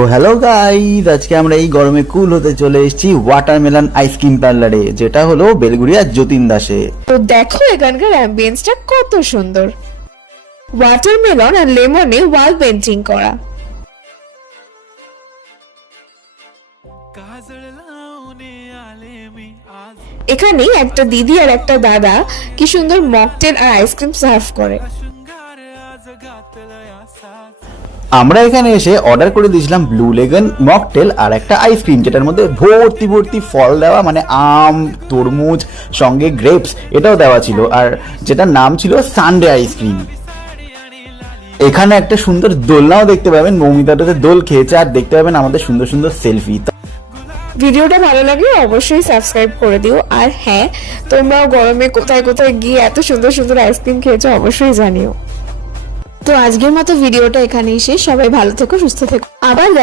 ও hello guys, আজকে আমরা এই গরমে কুল হতে চলে এসেছি ওয়াটারমেলন আইসক্রিম পার্লারে, যেটা হলো বেলগুড়িয়া যতীন দাসে। তো দেখো এখানকার অ্যাম্বিয়েন্সটা কত সুন্দর। ওয়াটারমেলন আর লেমনে ওয়াল পেন্টিং করা। এখানে একটা দিদি আর একটা দাদা কি সুন্দর মকটেল আর আইসক্রিম সার্ভ করে। আমরা এখানে এসে অর্ডার করে দিয়েছিলাম ব্লু লেগন মকটেল আর একটা আইসক্রিম, যেটার মধ্যে ভর্তি ভর্তি ফল দেওয়া, মানে আম, তরমুজ, সঙ্গে গ্রেপস এটাও দেওয়া ছিল, আর যেটার নাম ছিল সানডে আইসক্রিম। এখানে একটা সুন্দর দোলনাও দেখতে পাবেন, মৌমিতাটাতে দোল খেয়েছে, আর দেখতে পাবেন আমাদের সুন্দর সুন্দর সেলফি। ভিডিওটা ভালো লাগলে অবশ্যই সাবস্ক্রাইব করে দিও। আর হ্যাঁ, তোমরাও গরমে কোথায় কোথায় গিয়ে এত সুন্দর সুন্দর আইসক্রিম খেয়েছো অবশ্যই জানিও। তো আজকের মতো ভিডিওটা এখানেই শেষ। সবাই ভালো থেকো, সুস্থ থেকো, আবার